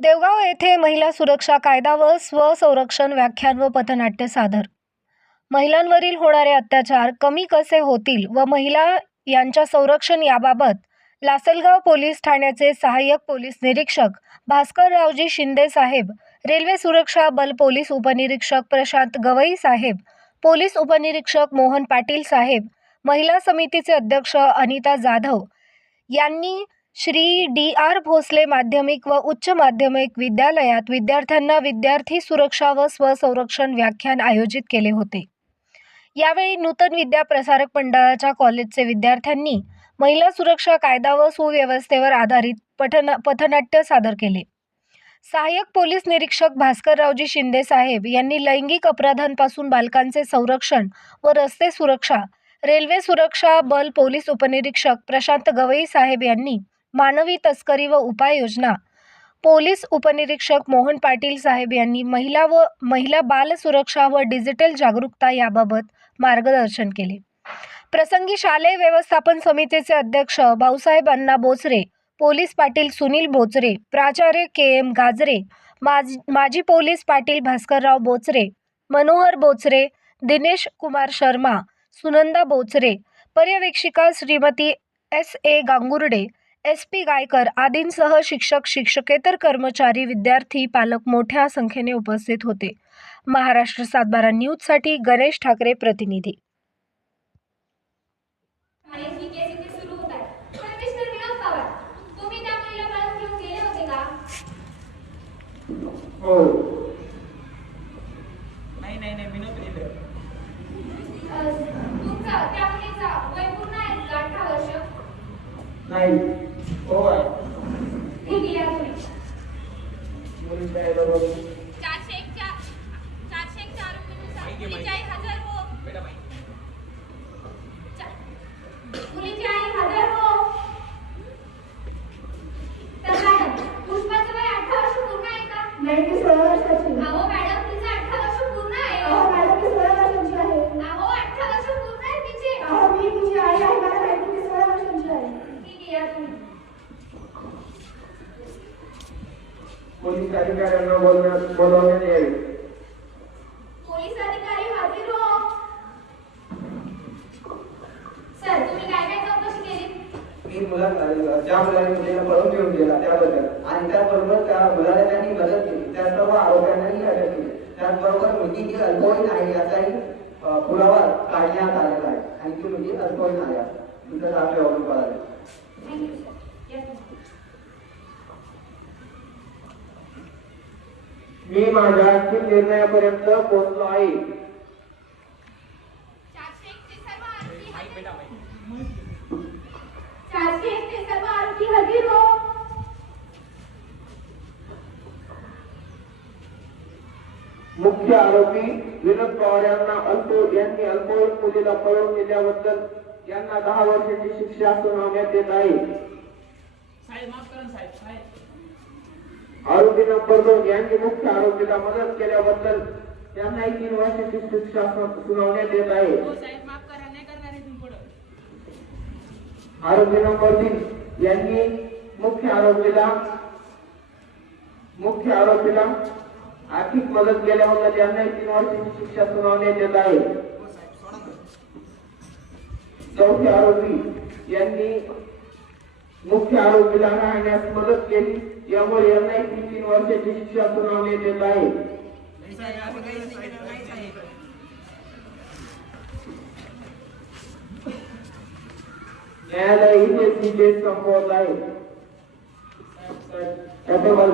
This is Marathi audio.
देवगाव येथे महिला सुरक्षा कायदा व स्वसंरक्षण व्याख्यान व पथनाट्य सादर. महिलांवरील होणारे अत्याचार कमी कसे होतील व महिला यांच्या संरक्षण याबाबत लासलगाव पोलीस ठाण्याचे सहाय्यक पोलीस निरीक्षक भास्कररावजी शिंदे साहेब, रेल्वे सुरक्षा बल पोलीस उपनिरीक्षक प्रशांत गवई साहेब, पोलीस उपनिरीक्षक मोहन पाटील साहेब, महिला समितीचे अध्यक्ष अनिता जाधव यांनी श्री डी.आर. भोसले माध्यमिक व उच्च माध्यमिक विद्यालयात विद्यार्थ्यांना विद्यार्थी सुरक्षा व स्वसंरक्षण व्याख्यान आयोजित केले होते. यावेळी नूतन विद्या प्रसारक मंडळाच्या कॉलेजचे विद्यार्थ्यांनी महिला सुरक्षा कायदा व सुव्यवस्थेवर आधारित पथनाट्य सादर केले. सहाय्यक पोलीस निरीक्षक भास्कररावजी शिंदे साहेब यांनी लैंगिक अपराधांपासून बालकांचे संरक्षण व रस्ते सुरक्षा, रेल्वे सुरक्षा बल पोलीस उपनिरीक्षक प्रशांत गवई साहेब यांनी मानवी तस्करी व उपाययोजना, पोलीस उपनिरीक्षक मोहन पाटील साहेब यांनी महिला बाल सुरक्षा व डिजिटल जागरूकता याबाबत मार्गदर्शन केले. प्रसंगी शालेय व्यवस्थापन समितीचे अध्यक्ष भाऊसाहेब अण्णा बोचरे, पोलीस पाटील सुनील बोचरे, प्राचार्य के.एम. गाजरे, माजी पोलीस पाटील भास्करराव बोचरे, मनोहर बोचरे, दिनेश कुमार शर्मा, सुनंदा बोचरे, पर्यवेक्षिका श्रीमती S.A. गांगुर्डे, SP गायकर आदींसह शिक्षक, शिक्षकेतर कर्मचारी, विद्यार्थी, पालक मोठ्या संख्येने उपस्थित होते. महाराष्ट्र 7/12 न्यूजसाठी गणेश ठाकरे, प्रतिनिधी. हो. नाही मी नव्हतं दिलं. तुमचा त्या मुलीचा वय पूर्ण आहे का 18 वर्ष? नाही. हो आहे. ठीक आहे, या तुम्ही. मुलीचं आहे बरोबर. 401 आरोपीनुसार मुलीची आई हजर हो. मुलीची आई हजर हो. तर मॅडम, पुष्पाचं वय 18 वर्ष पूर्ण आहे का? नाही, ती 16 वर्षाची. अहो मॅडम, तिचं 18 वर्ष पूर्ण आहे. अहो मॅडम, ती 16 वर्षाची आहे. अहो 18 वर्ष पूर्ण आहे तिचे. अहो मी तिची आई आहे, मला माहिती ती 16 वर्षाची आहे. ठीक आहे, या तुम्ही. पोलीस अधिकाऱ्यांना बोलवण्यात यावे. पोलीस अधिकारी हजर हो. सर, तुम्ही काय काय चौकशी केली? ज्या मुलाने मुलीला पळून घेऊन गेला त्याबद्दल आणि त्याचबरोबर त्या मुलाला त्यांनी मदत केली, त्याचबरोबर आरोग्यांनाही अटक केली. त्याचबरोबर मुलगी ही अल्पवयीन आहे याचाही पुरावा काढण्यात आलेला आहे आणि ती मुलगी अल्पवयीन आहे तुमचं आपल्यावरून कळालं. Thank you sir. या तुम्ही. मी माझ्या अंतिम निर्णयापर्यंत पोहोचलो आहे. 401 ते सर्व आरोपी हजर हो. मुख्य आरोपी विनोद पवार यांनी अल्पवयीन मुलीला पळवून नेल्याबद्दल यांना 10 वर्षाची शिक्षा सुनावण्यात येत आहे. आरोपी नंबर 2 यांनी मुख्य आरोपीला मदत केल्याबद्दल त्यांनाही 3 वर्षाची शिक्षा सुनावण्यात येत आहे. आरोपी नंबर 3 यांनी मुख्य आरोपीला आर्थिक मदत केल्याबद्दल यांनाही 3 वर्षाची शिक्षा सुनावण्यात येत आहे. चौथे आरोपी यांनी मुख्य आरोपीला राहण्यास मदत केली यामुळे यांनाही 3 वर्षाची शिक्षा सुनावण्यात येत आहे. न्यायालय इथे संपवत आहे. त्याच्यावर